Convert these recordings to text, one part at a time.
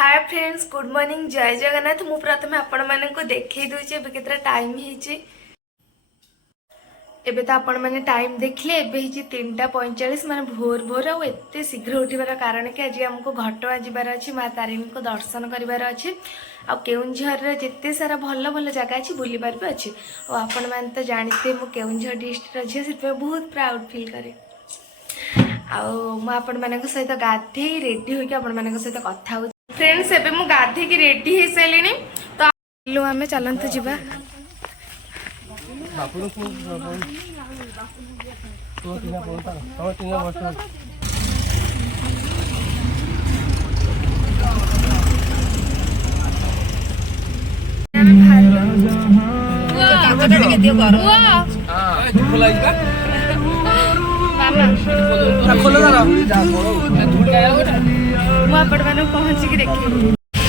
Hi friends, good morning, जय जगन्नाथ। मु प्रथम आपण मानक देखई दूचे केतरा टाइम हिची। एबे तो आपण माने टाइम देखले एबे हिची 3:45 माने भोर भोर आ एते शीघ्र उठिबार कारण कि आज हमको घटगाँ जिबार अछि, माँ तारिणी को दर्शन करिबार अछि। आ केउंझर रे जेते सारा भल भल जगह अछि बुलिबार भी अछि। और आपण माने तो जानते मु केउंझर डिस्ट्रिक्ट रे अछि, सिते बहुत प्राउड फील करे। आपण मानक सहित गाधे रेडी होके आपण मानक सहित कथा हो। फ्रेंड्स एबे मु गाधे की रेडी हे सैलिनी, तो लो हमें चलंतु जिबा। पहुंची देखिए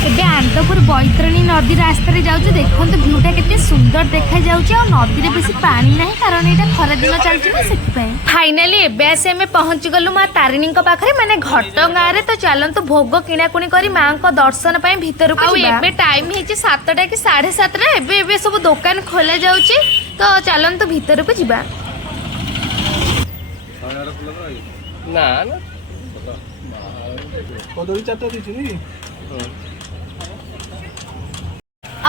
ଏବେ ଆନ୍ଦପୁର ବୈତରଣୀ ନଦୀ ରାସ୍ତାରେ ଯାଉଛୁ। ଦେଖନ୍ତୁ ଭିଉଟା କେତେ ସୁନ୍ଦର ଦେଖାଯାଉଛି। ଆଉ ନଦୀରେ ବେଶୀ ପାଣି ନାହିଁ କାରଣ ଏଇଟା ଖରାଦିନ ଚାଲିଛି ନା, ସେଥିପାଇଁ। ଫାଇନାଲି ଏବେ ଆସି ଆମେ ପହଞ୍ଚିଗଲୁ ମା ତାରିଣୀଙ୍କ ପାଖରେ, ମାନେ ଘଟଗାଁରେ। ତ ଚାଲନ୍ତୁ ଭୋଗ କିଣାକୁଣି କରି ମାଙ୍କ ଦର୍ଶନ ପାଇଁ ଭିତରକୁ ଯିବା। ଏବେ ଟାଇମ ହେଇଛି 7ଟା କି 7:30। ଏବେ ସବୁ ଦୋକାନ ଖୋଲା ଯାଉଛି, ତ ଚାଲନ୍ତୁ ଭିତରକୁ ଯିବା। ନା ନା କଦଳୀ ଚାଟ ଦେଇଛି ନି।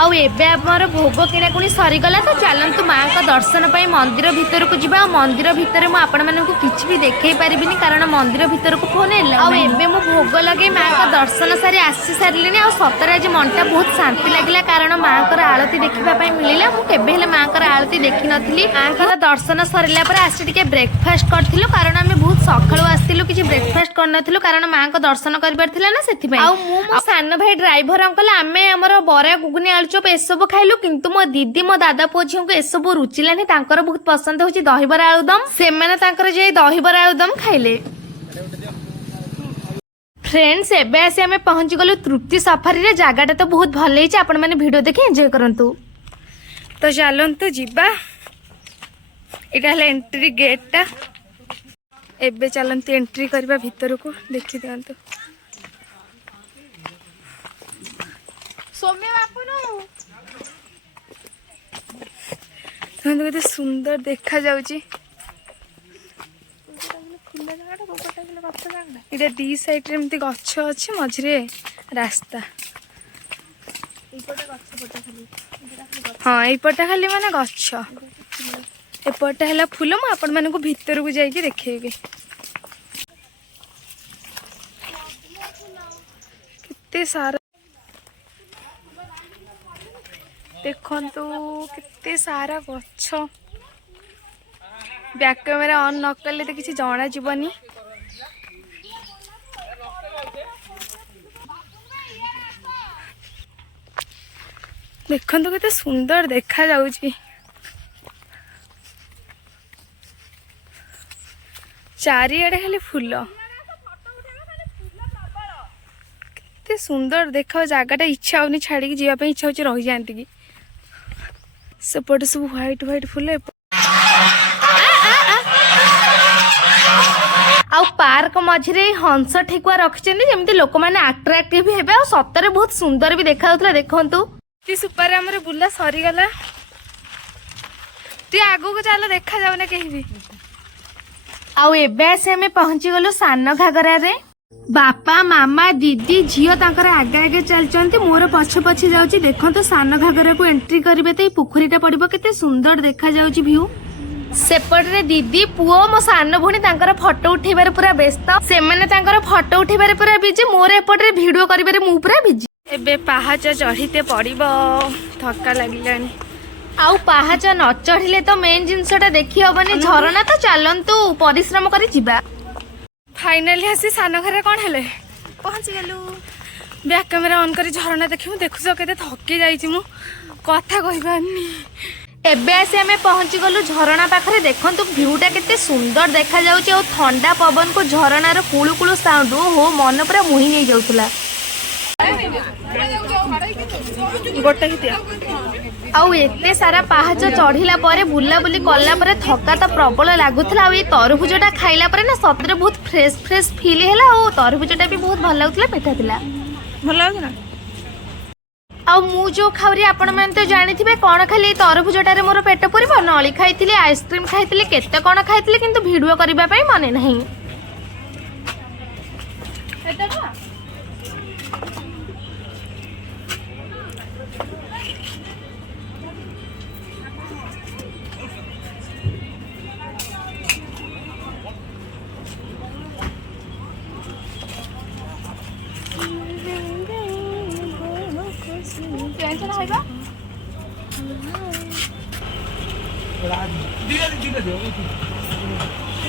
ଆଉ ଏବେ ଆମର ଭୋଗ କିଣାକୁଣି ସରିଗଲା, ତ ଚାଲନ୍ତୁ ମାଙ୍କ ଦର୍ଶନ ପାଇଁ ମନ୍ଦିର ଭିତରକୁ ଯିବା। ଆଉ ମନ୍ଦିର ଭିତରେ ମୁଁ ଆପଣମାନଙ୍କୁ କିଛି ବି ଦେଖେଇ ପାରିବିନି କାରଣ ମନ୍ଦିର ଭିତରକୁ ଫୋନ ହେଲା। ଆଉ ଏବେ ମୁଁ ଭୋଗ ଲଗେଇ ମାଙ୍କ ଦର୍ଶନ ସାରି ଆସି ସାରିଲିଣି। ଆଉ ସତରେ ଆଜି ମନଟା ବହୁତ ଶାନ୍ତି ଲାଗିଲା କାରଣ ମାଙ୍କର ଆଳତି ଦେଖିବା ପାଇଁ ମିଳିଲା। ମୁଁ କେବେ ହେଲେ ମାଙ୍କର ଆଳତି ଦେଖିନଥିଲି। ମାଙ୍କର ଦର୍ଶନ ସରିଲା ପରେ ଆସି ଟିକେ ବ୍ରେକଫାଷ୍ଟ କରିଥିଲୁ କାରଣ ଆମେ ବହୁତ ସକାଳୁ ଆସିଥିଲୁ, କିଛି ବ୍ରେକଫାଷ୍ଟ କରିନଥିଲୁ କାରଣ ମାଙ୍କ ଦର୍ଶନ କରିବାର ଥିଲା ନା, ସେଥିପାଇଁ। ଆଉ ମୁଁ ମୋ ସାନ ଭାଇ ଡ୍ରାଇଭର ଅଙ୍କଲ ଆମେ ଆମର ବରା ଗୁଗୁନି ଚୋପ ଏସବୁ ଖାଇଲୁ, କିନ୍ତୁ ମୋ ଦିଦି ମୋ ଦାଦା ପୁଅ ଝିଅଙ୍କୁ ଏସବୁ ରୁଚିଲାନି। ତାଙ୍କର ବହୁତ ପସନ୍ଦ ହଉଛି ଦହିବରା ଆଳୁଦମ, ସେମାନେ ତାଙ୍କର ଯାଇ ଦହିବରା ଆଳୁଦମ ଖାଇଲେ। फ्रेंड्स एबे आसी आमे पहुंची गलु तृप्ति सफारी रे। जगहटा तो बहुत भल ହେଇଛି, आपण माने वीडियो देखि एंजॉय करंतु। तो चलंतु जिबा। एटा हला एंट्री गेट टा। एबे चलंतु एंट्री करबा भीतर को, देखि दियंतु। सौम्य बापुनु केते सुंदर देखा जाउची। इटा दी साइड रे एमती गछ अछि, मझरे रास्ता। हाँ एपटा खाली माने गछ, एपटा हला फूल। मु आपण मानकु भीतर को जाई के देखेबे। केते सारा देखंतु, केते सारा गछ। बैक कैमेरा ऑन न कले तो किसी जाना जीवनी। देखंतु केते सुंदर देखा जाउची। चारिआडे खाली फूल, केते सुंदर देखा जगहटा। इच्छा होनी छाड़ी जीवा पे, इच्छा होची रही जाती की। सेपटे सब व्हाइट व्हाइट फूल। आउ पार्क मझिरे हंस ठेकुआ रखिछन्ती जेमती लोक माने अट्रैक्टिव हेबे। आ सतरे बहुत सुंदर भी देखा होतला। देखंतु ती सुपर हमर बुला सरी गला। ती आगो को चलो देखा जाउ ना कहीं भी। आउ एबे आसे हमें पहुंची गलो सान घागरा रे। बापा मामा दीदी झियो तांकर आगे आगे चलचंती, मोर पछे पछे जाउची। देखंतु सान घागरा को एंट्री करिवे तो पोखरीटा पड़िबो, केते सुंदर देखा जाउची व्यू। सेपटे दीदी पुओ मो सान भूणी तांकर फोटो उठेबार पूरा व्यस्त। से माने तांकर फोटो उठेबार पूरा बिजी, मोर एपटे वीडियो करिबारे मु पूरा बिजी। एबे पहाच चढ़ीते पड़िबो, थक्का लागिलानी। आउ पहाच न चढ़िले तो मेन जिनसटा देखि हबनी, झरना। तो चलंतु परिश्रम करी जिबा। फाइनली आसी सान घरे कोन हेले पहुंची गेलु। बैक कैमेरा ऑन करी झरना देखिमु। देखुछ केते थकी जाईची, मु कथा कहिबानी। एबे आसी आमे पहुंची गलु झरना पाखरे। देखंतु व्यूटा केते सुंदर देखा जाउची। और ठंडा पवन को झरनार कुळु कुळु साउंड हो मन पूरा मुही नै जाउतला। गोटे हितिया आउ एते सारा पहाच चढ़िला परे बुलाबुली कला परे थका तो प्रबल लगुला। आ तरभुजटा खाइला परे ना सतरे बहुत फ्रेश फ्रेश फील है। तरभुजटा भी बहुत भल लगुला, मिठा थिला। ଭଲ ଲାଗୁଛି ନା? ଆଉ ମୁଁ ଯୋଉ ଖାଉରି ଆପଣ ମାନେ ତ ଜାଣିଥିବେ କଣ ଖାଲି ଏଇ ତରଭୁଜଟାରେ ମୋର ପେଟ ପୁରିବ। ନଳି ଖାଇଥିଲି, ଆଇସ୍କ୍ରିମ୍ ଖାଇଥିଲି, କେତେ କଣ ଖାଇଥିଲି, କିନ୍ତୁ ଭିଡ଼ିଓ କରିବା ପାଇଁ ମନେ ନାହିଁ।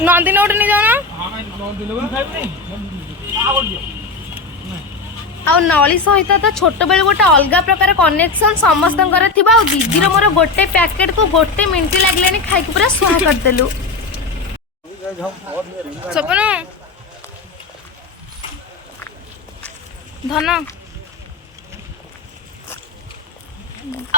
ନନ୍ଦିନୀ ଗୋଟେ ନେଇଯାଉନ। ଆଉ ନଳି ସହିତ ତ ଛୋଟବେଳୁ ଗୋଟେ ଅଲଗା ପ୍ରକାର କନେକ୍ସନ୍ ସମସ୍ତଙ୍କର ଥିବ। ଆଉ ଦିଦିର ମୋର ଗୋଟେ ପ୍ୟାକେଟକୁ ଗୋଟେ ମିନିଟ୍ ଲାଗିଲାନି ଖାଇକି ପୁରା ସୁହା କରିଦେଲୁ। ସପନ ଧନ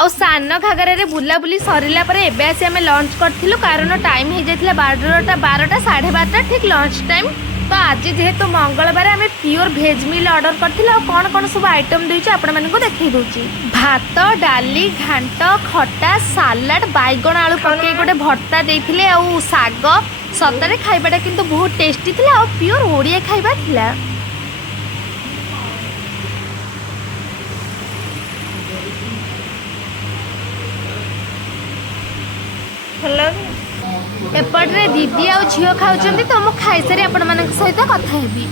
ଆଉ ସାନ ଘାଗରାରେ ବୁଲାବୁଲି ସରିଲା ପରେ ଏବେ ଆସି ଆମେ ଲଞ୍ଚ କରିଥିଲୁ, କାରଣ ଟାଇମ୍ ହେଇଯାଇଥିଲା 12ଟା 12:30 ଠିକ୍ ଲଞ୍ଚ ଟାଇମ୍। ତ ଆଜି ଯେହେତୁ ମଙ୍ଗଳବାର ଆମେ ପିଓର ଭେଜ୍ ମିଲ୍ ଅର୍ଡ଼ର କରିଥିଲୁ। ଆଉ କ'ଣ କ'ଣ ସବୁ ଆଇଟମ୍ ଦେଇଛୁ ଆପଣମାନଙ୍କୁ ଦେଖେଇ ଦେଉଛି। ଭାତ, ଡାଲି, ଘାଣ୍ଟ, ଖଟା, ସାଲାଡ଼, ବାଇଗଣ ଆଳୁ ପକେଇ ଗୋଟେ ଭର୍ତ୍ତା ଦେଇଥିଲେ, ଆଉ ଶାଗ। ସତରେ ଖାଇବାଟା କିନ୍ତୁ ବହୁତ ଟେଷ୍ଟି ଥିଲା, ଆଉ ପିଓର ଓଡ଼ିଆ ଖାଇବା ଥିଲା। ଭଲ ଲାଗୁଛି। ଏପଟରେ ଦିଦି ଆଉ ଝିଅ ଖାଉଛନ୍ତି, ତ ମୁଁ ଖାଇସାରି ଆପଣମାନଙ୍କ ସହିତ କଥା ହେବି।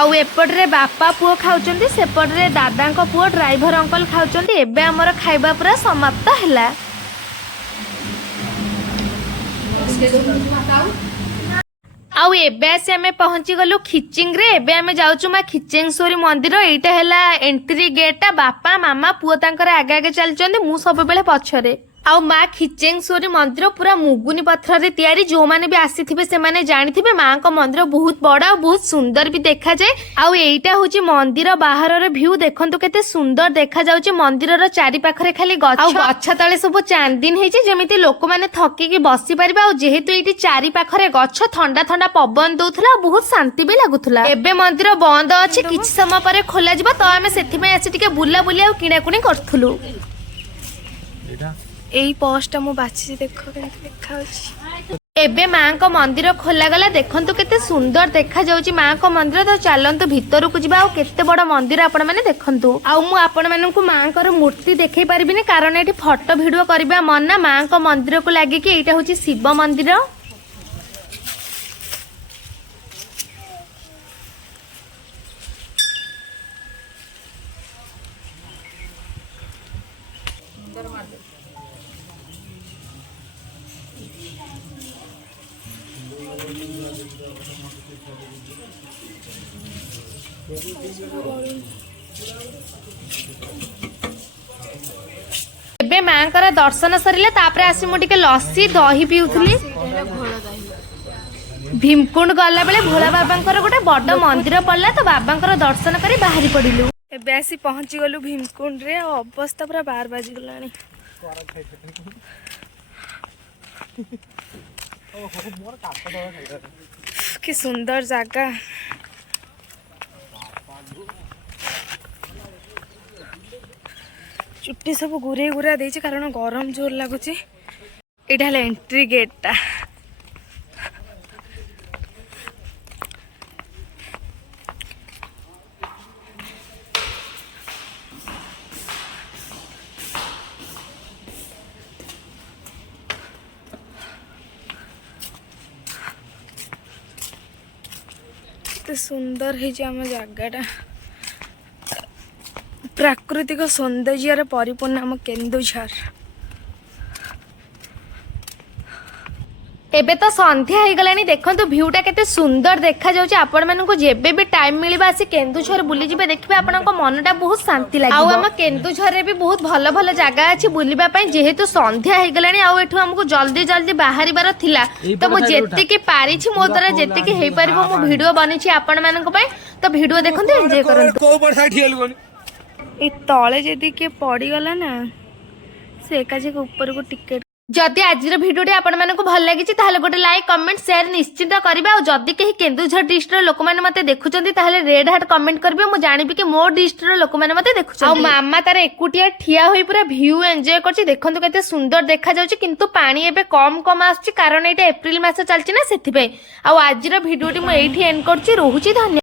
ଆଉ ଏପଟରେ ବାପା ପୁଅ ଖାଉଛନ୍ତି, ସେପଟରେ ଦାଦାଙ୍କ ପୁଅ ଡ୍ରାଇଭର ଅଙ୍କଲ ଖାଉଛନ୍ତି। ଏବେ ଆମର ଖାଇବା ପୁରା ସମାପ୍ତ ହେଲା। ଆଉ ଏବେ ଆସି ଆମେ ପହଞ୍ଚିଗଲୁ ଖିଚିଙ୍ଗରେ। ଏବେ ଆମେ ଯାଉଛୁ ମା ଖିଚିଙ୍ଗେଶ୍ୱରୀ ମନ୍ଦିର। ଏଇଟା ହେଲା ଏଣ୍ଟ୍ରି ଗେଟ୍ଟା। ବାପା ମାମା ପୁଅ ତାଙ୍କର ଆଗେ ଆଗେ ଚାଲିଛନ୍ତି, ମୁଁ ସବୁବେଳେ ପଛରେ। ଆଉ ମା ଖିଚିଙ୍ଗେଶ୍ୱରୀ ମନ୍ଦିର ପୁରା ମୁଗୁନି ପଥରରେ ତିଆରି। ଯୋଉମାନେ ବି ଆସିଥିବେ ସେମାନେ ଜାଣିଥିବେ ମାଙ୍କ ମନ୍ଦିର ବହୁତ ବଡ଼ ଆଉ ବହୁତ ସୁନ୍ଦର ବି ଦେଖାଯାଏ। ଆଉ ଏଇଟା ହଉଛି ମନ୍ଦିର ବାହାରର ଭ୍ୟୁ। ଦେଖନ୍ତୁ କେତେ ସୁନ୍ଦର ଦେଖାଯାଉଛି। ମନ୍ଦିରର ଚାରି ପାଖରେ ଖାଲି ଗଛ, ଆଉ ଗଛ ତଳେ ସବୁ ଚାନ୍ଦିନ ହେଇଛି, ଯେମିତି ଲୋକମାନେ ଥକିକି ବସି ପାରିବେ। ଆଉ ଯେହେତୁ ଏଇଠି ଚାରି ପାଖରେ ଗଛ, ଥଣ୍ଡା ଥଣ୍ଡା ପବନ ଦଉଥିଲା, ଆଉ ବହୁତ ଶାନ୍ତି ବି ଲାଗୁଥିଲା। ଏବେ ମନ୍ଦିର ବନ୍ଦ ଅଛି, କିଛି ସମୟ ପରେ ଖୋଲାଯିବ। ତ ଆମେ ସେଥିପାଇଁ ଆସି ଟିକେ ବୁଲାବୁଲି ଆଉ କିଣାକୁଣି କରୁଥିଲୁ। ଏଇ ପର୍ସଟା ମୁଁ ବାଛିଛି, ଦେଖ କେମିତି ଦେଖାଯାଉଛି। ଏବେ ମାଙ୍କ ମନ୍ଦିର ଖୋଲାଗଲା। ଦେଖନ୍ତୁ କେତେ ସୁନ୍ଦର ଦେଖାଯାଉଛି ମାଙ୍କ ମନ୍ଦିର। ତ ଚାଲନ୍ତୁ ଭିତରକୁ ଯିବା। ଆଉ କେତେ ବଡ଼ ମନ୍ଦିର ଆପଣ ମାନେ ଦେଖନ୍ତୁ। ଆଉ ମୁଁ ଆପଣମାନଙ୍କୁ ମାଙ୍କର ମୂର୍ତ୍ତି ଦେଖେଇ ପାରିବିନି, କାରଣ ଏଠି ଫଟୋ ଭିଡ଼ିଓ କରିବା ମନା। ମାଙ୍କ ମନ୍ଦିରକୁ ଲାଗିକି ଏଇଟା ହଉଛି ଶିବ ମନ୍ଦିର। ଏବେ ମାଙ୍କର ଦର୍ଶନ ସରିଲା, ତାପରେ ଆସି ମୁଁ ଟିକେ ଲସି ଦହି ପିଉଥିଲି। ଭୀମକୁଣ୍ଡ ଗଲାବେଳେ ଭୋଳା ବାବାଙ୍କର ଗୋଟେ ବଡ଼ ମନ୍ଦିର ପଡ଼ିଲା, ତ ବାବାଙ୍କର ଦର୍ଶନ କରି ବାହାରି ପଡ଼ିଲୁ। ଏବେ ଆସି ପହଞ୍ଚିଗଲୁ ଭୀମକୁଣ୍ଡରେ। ଆଉ ଅବସ୍ଥା ପୁରା 12 ବାଜିଗଲାଣି। କି ସୁନ୍ଦର ଜାଗା। ଚୁଟି ସବୁ ଗୁରେଇ ଗୁରା ଦେଇଛି, କାରଣ ଗରମ ଜୋର ଲାଗୁଛି। ଏଇଟା ହେଲା ଏଣ୍ଟ୍ରି ଗେଟ୍ଟା। କେତେ ସୁନ୍ଦର ହେଇଛି ଆମ ଜାଗାଟା। ପ୍ରାକୃତିକ ସୌନ୍ଦର୍ଯ୍ୟରେ ପରିପୂର୍ଣ୍ଣ ଆମ କେନ୍ଦୁଝର। ଏବେ ତ ସନ୍ଧ୍ୟା ହେଇଗଲାଣି। ଦେଖନ୍ତୁ ଭିଉଟା କେତେ ସୁନ୍ଦର ଦେଖାଯାଉଛି। ଆପଣମାନଙ୍କୁ ଯେବେ ବି ଟାଇମ୍ ମିଳିବ ଆସି କେନ୍ଦୁଝର ବୁଲିଯିବେ, ଦେଖିବେ ଆପଣଙ୍କ ମନଟା ବହୁତ ଶାନ୍ତି ଲାଗିବ। ଆଉ ଆମ କେନ୍ଦୁଝରରେ ବି ବହୁତ ଭଲ ଭଲ ଜାଗା ଅଛି ବୁଲିବା ପାଇଁ। ଯେହେତୁ ସନ୍ଧ୍ୟା ହେଇଗଲାଣି ଆଉ ଏଠୁ ଆମକୁ ଜଲ୍ଦି ଜଲ୍ଦି ବାହାରିବାର ଥିଲା, ତ ମୁଁ ଯେତିକି ପାରିଛି, ମୋ ଦ୍ୱାରା ଯେତିକି ହେଇପାରିବ ମୁଁ ଭିଡ଼ିଓ ବନେଇଛି ଆପଣମାନଙ୍କ ପାଇଁ। ତ ଭିଡ଼ିଓ ଦେଖନ୍ତୁ, ଏନ୍ଜୟ କରନ୍ତୁ। ଏଇ ତଳେ ଯଦି କିଏ ପଡ଼ିଗଲା ନା, ସେ ଏକାଯିକ ଉପରକୁ ଟିକେ जदि आज भिडियोटी आपको भल लगी ताहले गोटे लाइक कमेंट शेयर निश्चित करेंगे और जदि कहीं केन्दुझर डिस्ट्रिक्ट लोक मैंने मत देखुं रेड हार्ट कमेंट करेंगे मुझे जानी कि मो डिस्ट्रिक्ट लोक मैंने मत देखुं मामा तार एकुटिया ठिया हुई पूरा भ्यू एंजॉय कर देखो केते सुंदर देखा जाउछि किंतु पानी एबे कम कम आछी कारण एटा एप्रिल मास चलछि ना सेथि आज भिडियोटी मु एठी एंड करछि। रोहुछि धन्यवाद।